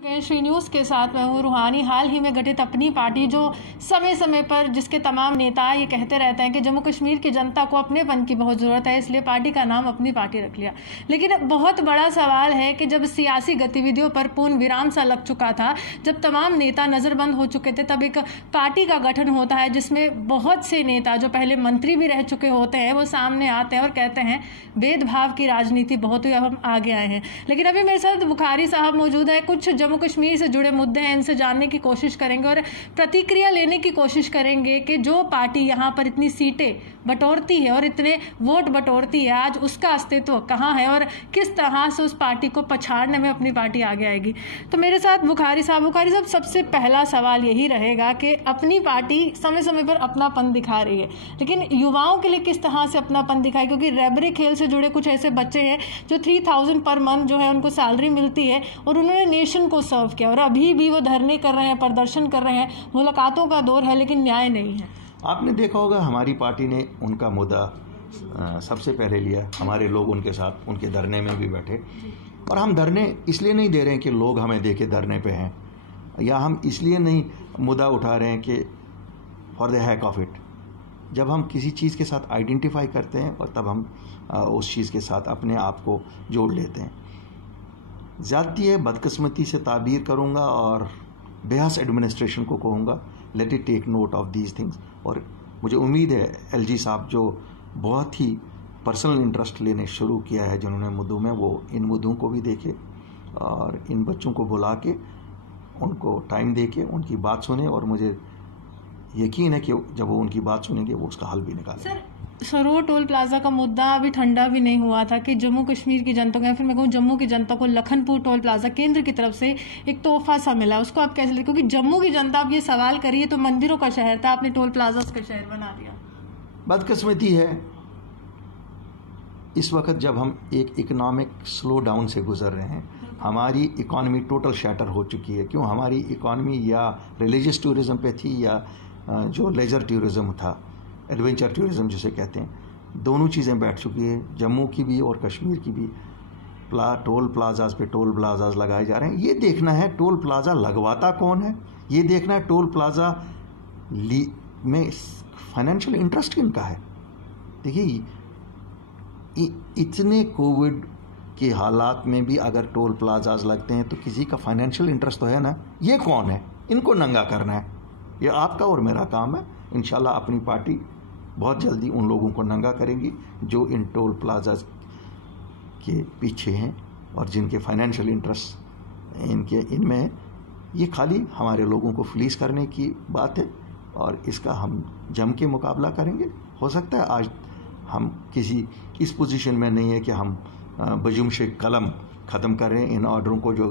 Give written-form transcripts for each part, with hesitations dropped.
Shri news के साथ मैं हूँ रूहानी। हाल ही में गठित अपनी पार्टी जो समय समय पर जिसके तमाम नेता ये कहते रहते हैं कि जम्मू कश्मीर की जनता को अपनेपन की बहुत ज़रूरत है, इसलिए पार्टी का नाम अपनी पार्टी रख लिया। लेकिन बहुत बड़ा सवाल है कि जब सियासी गतिविधियों पर पूर्ण विराम सा लग चुका था, जब तमाम नेता नज़रबंद हो चुके थे, तब एक पार्टी का गठन होता है जिसमें बहुत से नेता जो पहले मंत्री भी रह चुके होते हैं वो सामने आते हैं और कहते हैं भेदभाव की राजनीति बहुत हुई, अब हम आगे आए हैं। लेकिन अभी मेरे साथ बुखारी साहब मौजूद है, कुछ जम्मू कश्मीर से जुड़े मुद्दे हैं, इनसे जानने की कोशिश करेंगे और प्रतिक्रिया लेने की कोशिश करेंगे कि जो पार्टी यहाँ पर इतनी सीटें बटोरती है और इतने वोट बटोरती है, आज उसका अस्तित्व कहाँ है और किस तरह से उस पार्टी को पछाड़ने में अपनी पार्टी आगे आएगी। तो मेरे साथ बुखारी साहब, सबसे पहला सवाल यही रहेगा कि अपनी पार्टी समय समय पर अपनापन दिखा रही है, लेकिन युवाओं के लिए किस तरह से अपनापन दिखाए, क्योंकि रैबरे खेल से जुड़े कुछ ऐसे बच्चे हैं जो 3000 पर मंथ जो है उनको सैलरी मिलती है और उन्होंने नेशन को सर्व किया और अभी भी वो धरने कर रहे हैं, प्रदर्शन कर रहे हैं, मुलाकातों का दौर है, लेकिन न्याय नहीं है। आपने देखा होगा हमारी पार्टी ने उनका मुद्दा सबसे पहले लिया, हमारे लोग उनके साथ उनके धरने में भी बैठे। और हम धरने इसलिए नहीं दे रहे हैं कि लोग हमें देखे धरने पे हैं, या हम इसलिए नहीं मुद्दा उठा रहे हैं कि for the hack of it. जब हम किसी चीज़ के साथ आइडेंटिफाई करते हैं और तब हम उस चीज़ के साथ अपने आप को जोड़ लेते हैं। ज़्यादती है, बदकिस्मती से ताबीर करूँगा और बेहस एडमिनिस्ट्रेशन को कहूँगा let it take note of these things. और मुझे उम्मीद है एलजी साहब जो बहुत ही पर्सनल इंटरेस्ट लेने शुरू किया है जिन्होंने मुद्दों में, वो इन मुद्दों को भी देखे और इन बच्चों को बुला के उनको टाइम दे के उनकी बात सुने, और मुझे यकीन है कि जब वो उनकी बात सुनेंगे वो उसका हल भी निकालेंगे। सरोर टोल प्लाजा का मुद्दा अभी ठंडा भी नहीं हुआ था कि जम्मू कश्मीर की जनता को, या फिर मैं कहूँ जम्मू की जनता को लखनपुर टोल प्लाजा केंद्र की तरफ से एक तोहफा सा मिला, उसको आप कैसे लेते? क्योंकि जम्मू की जनता, आप ये सवाल करिए तो मंदिरों का शहर था, आपने टोल प्लाजा का शहर बना दिया। बदकिस्मती है इस वक्त जब हम एक इकोनॉमिक स्लो डाउन से गुजर रहे हैं, हमारी इकॉनमी टोटल शैटर हो चुकी है। क्यों? हमारी इकॉनमी या रिलीजियस टूरिज्म पे थी या जो लेजर टूरिज्म था, एडवेंचर टूरिज्म जिसे कहते हैं, दोनों चीज़ें बैठ चुकी है, जम्मू की भी और कश्मीर की भी। टोल प्लाजाज पे टोल प्लाजाज लगाए जा रहे हैं। ये देखना है टोल प्लाजा लगवाता कौन है, ये देखना है टोल प्लाजा में फाइनेंशियल इंटरेस्ट किनका है। देखिए, इतने कोविड के हालात में भी अगर टोल प्लाजाज लगते हैं तो किसी का फाइनेंशियल इंटरेस्ट तो है ना। ये कौन है? इनको नंगा करना है। ये आपका और मेरा काम है। इंशाल्लाह अपनी पार्टी बहुत जल्दी उन लोगों को नंगा करेंगी जो इन टोल प्लाजाज के पीछे हैं और जिनके फाइनेंशियल इंटरेस्ट इनमें है। ये खाली हमारे लोगों को फ्लीस करने की बात है और इसका हम जम के मुकाबला करेंगे। हो सकता है आज हम किसी इस पोजीशन में नहीं है कि हम बजुम्शे कलम ख़त्म कर रहे हैं इन ऑर्डरों को जो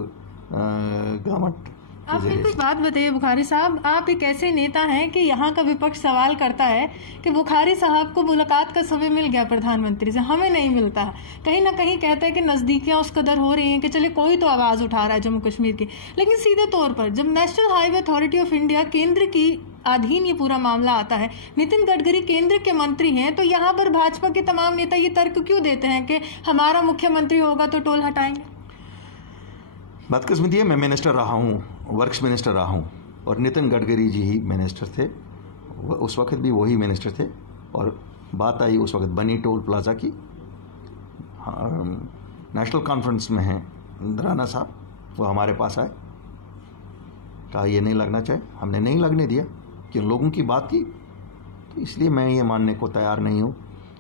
गवर्नमेंट। आप मेरे को बात बताइए बुखारी साहब, आप एक ऐसे नेता हैं कि यहाँ का विपक्ष सवाल करता है कि बुखारी साहब को मुलाकात का समय मिल गया प्रधानमंत्री से, हमें नहीं मिलता। कहीं ना कहीं कहते हैं कि नज़दीकियाँ उस कदर हो रही हैं कि चले कोई तो आवाज़ उठा रहा है जम्मू कश्मीर की। लेकिन सीधे तौर पर जब national highway authority of India केंद्र की अधीन ये पूरा मामला आता है, नितिन गडकरी केंद्र के मंत्री हैं, तो यहाँ पर भाजपा के तमाम नेता ये तर्क क्यों देते हैं कि हमारा मुख्यमंत्री होगा तो टोल हटाएंगे? बदकिस्मती है, मैं मिनिस्टर रहा हूँ, वर्क्स मिनिस्टर रहा हूँ, और नितिन गडकरी जी ही मिनिस्टर थे। उस वक्त भी वही मिनिस्टर थे और बात आई उस वक्त बनी टोल प्लाजा की। नेशनल कॉन्फ्रेंस में हैं राणा साहब, वो हमारे पास आए, कहा ये नहीं लगना चाहिए। हमने नहीं लगने दिया कि उन लोगों की बात की। तो इसलिए मैं ये मानने को तैयार नहीं हूँ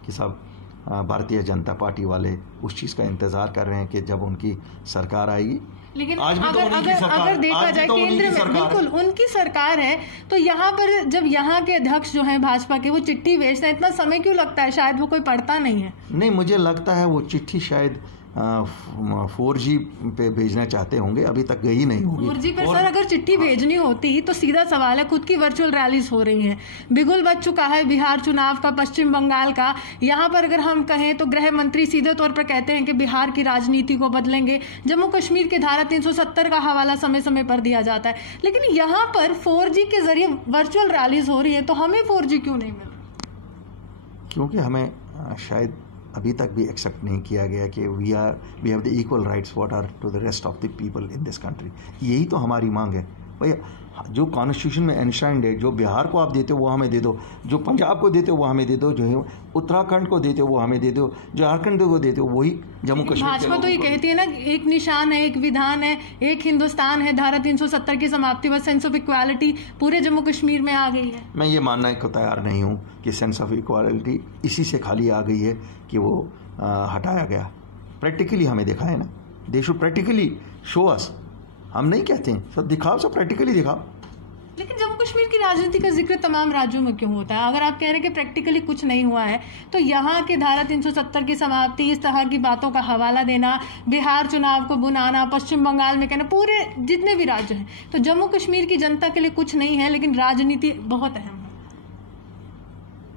कि सब भारतीय जनता पार्टी वाले उस चीज़ का इंतज़ार कर रहे हैं कि जब उनकी सरकार आएगी। लेकिन अगर देखा जाए केंद्र में बिल्कुल उनकी सरकार है, तो यहाँ पर जब यहाँ के अध्यक्ष जो हैं भाजपा के, वो चिट्ठी भेजते हैं, इतना समय क्यों लगता है? शायद वो कोई पढ़ता नहीं है। नहीं, मुझे लगता है वो चिट्ठी शायद 4G पे भेजना चाहते होंगे, अभी तक गई नहीं होगी। 4G पर सर अगर चिट्ठी भेजनी होती तो सीधा सवाल है, खुद की वर्चुअल रैलीज हो रही हैं, बिगुल बच चुका है बिहार चुनाव का, पश्चिम बंगाल का। यहाँ पर अगर हम कहें तो गृह मंत्री सीधे तौर पर कहते हैं कि बिहार की राजनीति को बदलेंगे। जम्मू कश्मीर के धारा 370 का हवाला समय समय पर दिया जाता है, लेकिन यहाँ पर 4G के जरिए वर्चुअल रैलीज हो रही है, तो हमें 4G क्यों नहीं मिल रहा? क्योंकि हमें शायद अभी तक भी एक्सेप्ट नहीं किया गया कि we have the equal rights what are to the rest of the people in this country. यही तो हमारी मांग है भैया। जो कॉन्स्टिट्यूशन में एनश्राइंड है, जो बिहार को आप देते हो वो हमें दे दो, जो पंजाब को देते हो वो हमें दे दो, जो उत्तराखंड को देते हो वो हमें दे दो, जो झारखंड को देते हो वही जम्मू कश्मीर। भाजपा तो ये कहती है ना, एक निशान है, एक विधान है, एक हिंदुस्तान है, धारा 370 की समाप्ति, बस सेंस ऑफ इक्वालिटी पूरे जम्मू कश्मीर में आ गई है। मैं ये मानने को तैयार नहीं हूँ कि सेंस ऑफ इक्वालिटी इसी से खाली आ गई है कि वो हटाया गया। प्रैक्टिकली हमें दिखा है ना, they should practically show us. हम नहीं कहते हैं सब दिखाओ, सब प्रैक्टिकली दिखाओ। लेकिन जम्मू कश्मीर की राजनीति का जिक्र तमाम राज्यों में क्यों होता है? अगर आप कह रहे हैं कि प्रैक्टिकली कुछ नहीं हुआ है, तो यहाँ की धारा 370 की समाप्ति, इस तरह की बातों का हवाला देना, बिहार चुनाव को बुनाना, पश्चिम बंगाल में कहना, पूरे जितने भी राज्य हैं, तो जम्मू कश्मीर की जनता के लिए कुछ नहीं है, लेकिन राजनीति बहुत अहम है।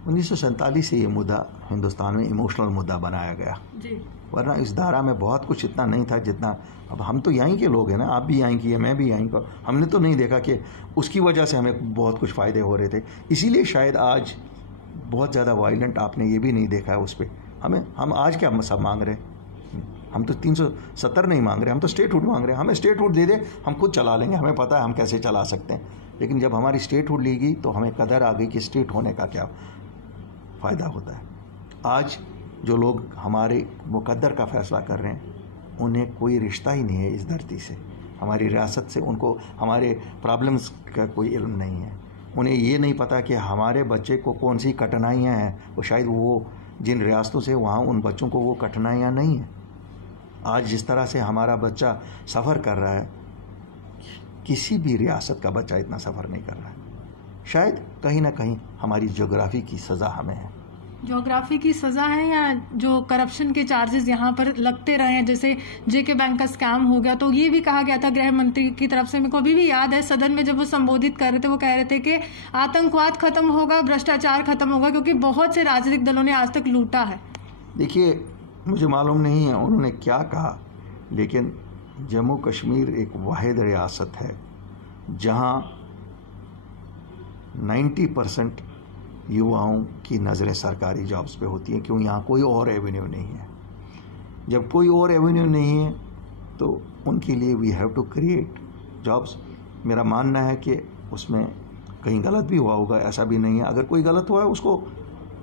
1947 से ये मुद्दा हिंदुस्तान में इमोशनल मुद्दा बनाया गया जी। वरना इस धारा में बहुत कुछ इतना नहीं था जितना अब। हम तो यहीं के लोग हैं ना, आप भी यहीं की है, मैं भी यहीं का। हमने तो नहीं देखा कि उसकी वजह से हमें बहुत कुछ फ़ायदे हो रहे थे। इसीलिए शायद आज बहुत ज़्यादा वायलेंट आपने ये भी नहीं देखा है उस पर। हम आज क्या सब मांग रहे हैं? हम तो 370 नहीं मांग रहे, हम तो स्टेटहुड मांग रहे हैं। हमें स्टेटहुड दे दे, हम खुद चला लेंगे, हमें पता है हम कैसे चला सकते हैं। लेकिन जब हमारी स्टेटहुड लेगी तो हमें कदर आ गई कि स्टेट होने का क्या फ़ायदा होता है। आज जो लोग हमारे मुकद्दर का फ़ैसला कर रहे हैं, उन्हें कोई रिश्ता ही नहीं है इस धरती से, हमारी रियासत से। उनको हमारे प्रॉब्लम्स का कोई इल्म नहीं है। उन्हें ये नहीं पता कि हमारे बच्चे को कौन सी कठिनाइयाँ हैं, वो शायद वो जिन रियासतों से वहाँ उन बच्चों को वो कठिनाइयाँ नहीं हैं। आज जिस तरह से हमारा बच्चा सफ़र कर रहा है, किसी भी रियासत का बच्चा इतना सफ़र नहीं कर रहा है। शायद कहीं ना कहीं हमारी ज्योग्राफी की सज़ा हमें है। ज्योग्राफी की सज़ा है, या जो करप्शन के चार्जेस यहाँ पर लगते रहे हैं, जैसे जेके बैंक का स्कैम हो गया, तो ये भी कहा गया था गृह मंत्री की तरफ से। मेरे को अभी भी याद है, सदन में जब वो संबोधित कर रहे थे, वो कह रहे थे कि आतंकवाद खत्म होगा, भ्रष्टाचार खत्म होगा, क्योंकि बहुत से राजनीतिक दलों ने आज तक लूटा है। देखिए, मुझे मालूम नहीं है उन्होंने क्या कहा, लेकिन जम्मू कश्मीर एक वाहिद रियासत है जहाँ 90% युवाओं की नज़रें सरकारी जॉब्स पे होती हैं, क्यों यहाँ कोई और एवेन्यू नहीं है। जब कोई और एवेन्यू नहीं है तो उनके लिए we have to create jobs. मेरा मानना है कि उसमें कहीं गलत भी हुआ होगा, ऐसा भी नहीं है। अगर कोई गलत हुआ है उसको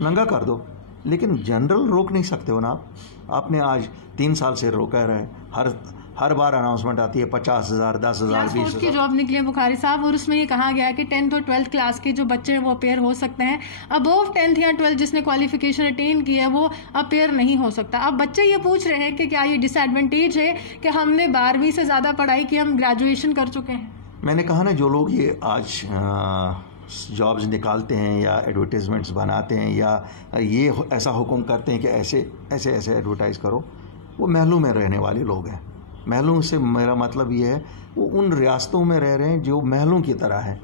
नंगा कर दो, लेकिन जनरल रोक नहीं सकते हो ना आप। आपने आज 3 साल से रोका रहे, हर बार अनाउंसमेंट आती है 50,000, 10,000, 20,000 की जॉब निकली है बुखारी साहब, और उसमें ये कहा गया है कि 10th और 12th क्लास के जो बच्चे हैं वो अपेयर हो सकते हैं। अबव 10th या 12th जिसने क्वालिफिकेशन अटेन की है वो अपेयर नहीं हो सकता। अब बच्चे ये पूछ रहे हैं कि क्या ये डिसएडवांटेज है कि हमने 12वीं से ज़्यादा पढ़ाई की, हम ग्रेजुएशन कर चुके हैं। मैंने कहा ना, जो लोग ये आज जॉब्स निकालते हैं या एडवर्टाइजमेंट्स बनाते हैं या ये ऐसा हुक्म करते हैं कि ऐसे एडवर्टाइज़ करो, वो महलों में रहने वाले लोग हैं। महलों से मेरा मतलब ये है वो उन रियासतों में रह रहे हैं जो महलों की तरह है।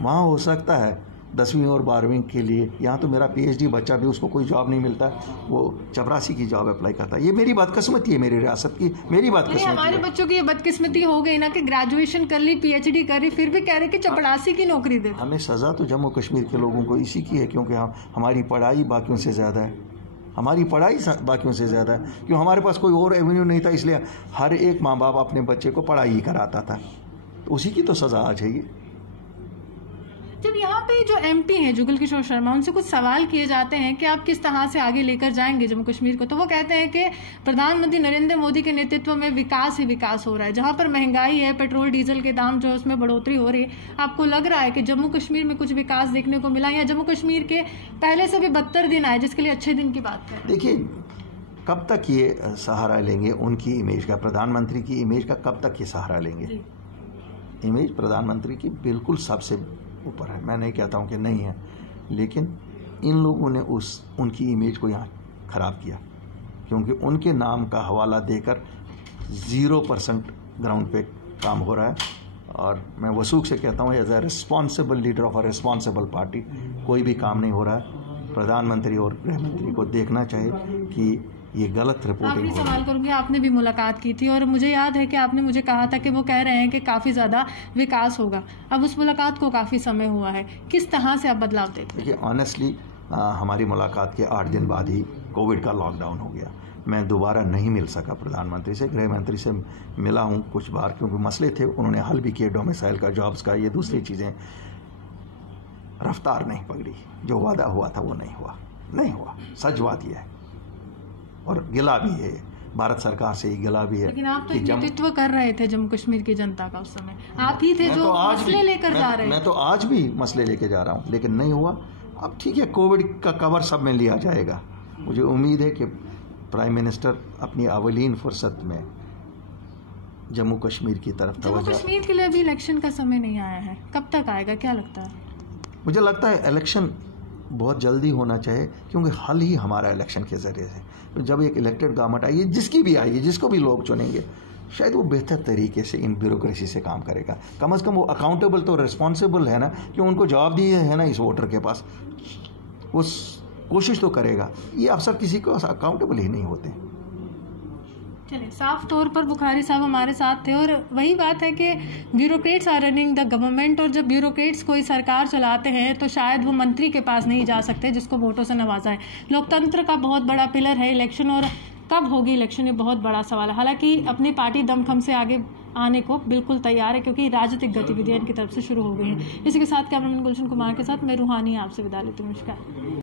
वहाँ हो सकता है 10वीं और 12वीं के लिए, यहाँ तो मेरा PhD बच्चा भी, उसको कोई जॉब नहीं मिलता, वो चपरासी की जॉब अप्लाई करता है। ये मेरी बदकिस्मती है, मेरी रियासत की मेरी बदकिस्मती है। हमारे बच्चों की ये बदकिस्मती हो गई ना कि ग्रेजुएशन कर ली, PhD कर ली, फिर भी कह रहे कि चपरासी की नौकरी दे। हमें सज़ा तो जम्मू कश्मीर के लोगों को इसी की है, क्योंकि हमारी पढ़ाई बाकियों से ज़्यादा है। हमारी पढ़ाई बाकियों से ज़्यादा है, क्यों हमारे पास कोई और एवेन्यू नहीं था, इसलिए हर एक माँ बाप अपने बच्चे को पढ़ाई ही कराता था। तो उसी की तो सज़ा आ जाएगी। जब यहाँ पे जो MP हैं जुगल किशोर शर्मा, उनसे कुछ सवाल किए जाते हैं कि आप किस तरह से आगे लेकर जाएंगे जम्मू कश्मीर को, तो वो कहते हैं कि प्रधानमंत्री नरेंद्र मोदी के नेतृत्व में विकास ही विकास हो रहा है। जहाँ पर महंगाई है, पेट्रोल डीजल के दाम जो उसमें बढ़ोतरी हो रही है, आपको लग रहा है कि जम्मू कश्मीर में कुछ विकास देखने को मिला, या जम्मू कश्मीर के पहले से भी बदतर दिन आए, जिसके लिए अच्छे दिन की बात करें? देखिए, कब तक ये सहारा लेंगे उनकी इमेज का, प्रधानमंत्री की इमेज का कब तक ये सहारा लेंगे? इमेज प्रधानमंत्री की बिल्कुल सबसे ऊपर है, मैं नहीं कहता हूँ कि नहीं है, लेकिन इन लोगों ने उनकी इमेज को यहाँ ख़राब किया, क्योंकि उनके नाम का हवाला देकर 0% ग्राउंड पे काम हो रहा है। और मैं वसूख से कहता हूँ, as a responsible leader of a responsible party, कोई भी काम नहीं हो रहा है। प्रधानमंत्री और गृह मंत्री को देखना चाहिए कि ये गलत रिपोर्टिंग। आखिरी सवाल करूंगी, आपने भी मुलाकात की थी और मुझे याद है कि आपने मुझे कहा था कि वो कह रहे हैं कि काफ़ी ज़्यादा विकास होगा। अब उस मुलाकात को काफ़ी समय हुआ है, किस तरह से आप बदलाव देखते हैं? देखिए, ऑनेस्टली हमारी मुलाकात के 8 दिन बाद ही कोविड का लॉकडाउन हो गया। मैं दोबारा नहीं मिल सका प्रधानमंत्री से, गृह मंत्री से मिला हूँ कुछ बार, क्योंकि मसले थे, उन्होंने हल भी किए, डोमिसाइल का, जॉब्स का, ये दूसरी चीज़ें। रफ्तार नहीं पकड़ी, जो वादा हुआ था वो नहीं हुआ, सच बात यह है। और गिला भी है भारत सरकार से, ही गिला भी है। लेकिन आप तो नेतृत्व कर रहे थे जम्मू कश्मीर की जनता का, उस समय आप ही थे जो मसले लेकर जा रहे थे। मैं तो आज भी मसले लेके जा रहा हूँ, लेकिन नहीं हुआ। अब ठीक है, कोविड का कवर सब में लिया जाएगा। मुझे उम्मीद है कि प्राइम मिनिस्टर अपनी अवलीन फुर्सत में जम्मू कश्मीर की तरफ जम्मू कश्मीर के लिए अभी इलेक्शन का समय नहीं आया है, कब तक आएगा, क्या लगता है? मुझे लगता है इलेक्शन बहुत जल्दी होना चाहिए, क्योंकि हल ही हमारा इलेक्शन के ज़रिए से। तो जब एक इलेक्टेड गवर्नमेंट आई है, जिसकी भी आई है, जिसको भी लोग चुनेंगे, शायद वो बेहतर तरीके से इन ब्यूरोक्रेसी से काम करेगा। कम से कम वो अकाउंटेबल तो रिस्पॉन्सिबल है ना, कि उनको जवाब दिए है ना इस वोटर के पास, वो कोशिश तो करेगा। ये अफसर किसी को अकाउंटेबल ही नहीं होते। चलिए, साफ तौर पर बुखारी साहब हमारे साथ थे, और वही बात है कि bureaucrats are running the government, और जब ब्यूरोक्रेट्स कोई सरकार चलाते हैं तो शायद वो मंत्री के पास नहीं जा सकते जिसको वोटों से नवाजा है। लोकतंत्र का बहुत बड़ा पिलर है इलेक्शन, और कब होगी इलेक्शन, ये बहुत बड़ा सवाल है। हालांकि अपनी पार्टी दमखम से आगे आने को बिल्कुल तैयार है, क्योंकि राजनीतिक गतिविधियां इनकी तरफ से शुरू हो गई हैं। इसी के साथ कैमरामैन गुलशन कुमार के साथ मैं रूहानी आपसे विदा लेती हूँ। नमस्कार।